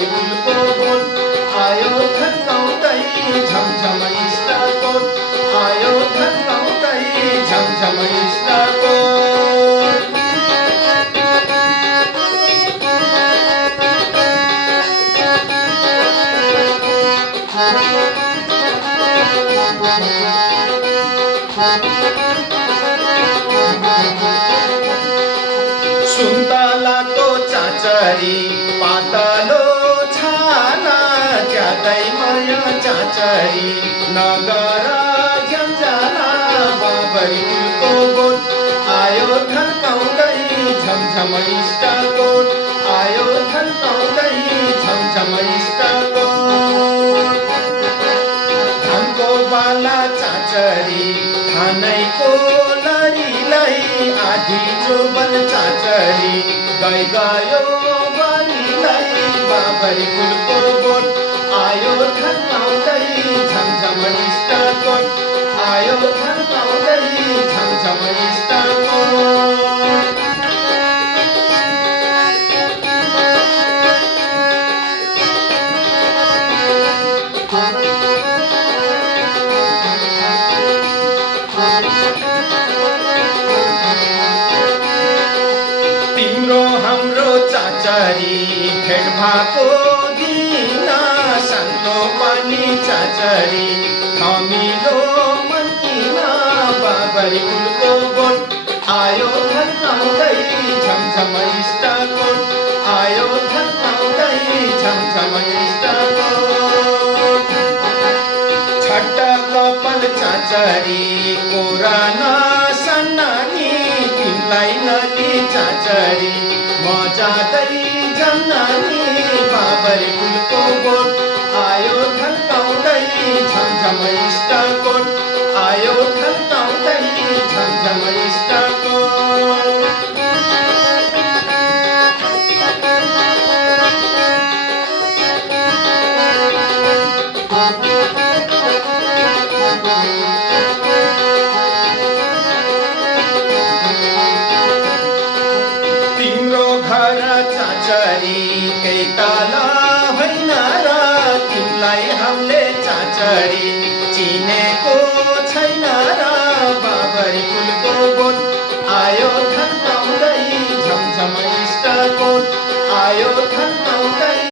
बाबरी फुलको बोट आयो थन्काउँदै झमझम इष्टकोट आयो थन्काउँदै झमझम इष्टकोट। सुन्तलाको चाचरी पातलो छाना ज्यादै माया चाचरी नगर झन्झना बाबरी फुलको बोट आयो थन्काउँदै झमझम इष्टकोट आयो थन्काउँदै झमझम इष्टकोट। धानको बाला चाचरी थानैको लरीलाई आधी जोबन चाचरी गई गयो बरीलाई बाबरी फुलको बोट आयो थन्काउँदै झमझम इष्टकोट आयो थन्काउँदै झमझम इष्टकोट। तिम्रो हाम्रो चाचरी भेट भएको दिन सानो पानी चाचरी थमिलो मन्किन बाबरी फुलको बोट आयो थन्काउँदै झमझम इष्टकोट आयो थन्काउँदै झमझम इष्टकोट। छट्ट कपाल चाचरी कोरा नसन्नानी तिमीलाई नली चाचरी म जाँदै जन्नानी बाबरी फुलको बोट आयो थन्काउँदै झमझम इष्टकोट आयो थन्काउँदै झमझम इष्टकोट। तिम्रो घर चाचरी केही तल होइन र तिमीलाई हामीले चाचरी चिनेको छैन र बाबरी फुलको बोट आयो थन्काउँदै झमझम इष्टकोट आयो थन्काउँदै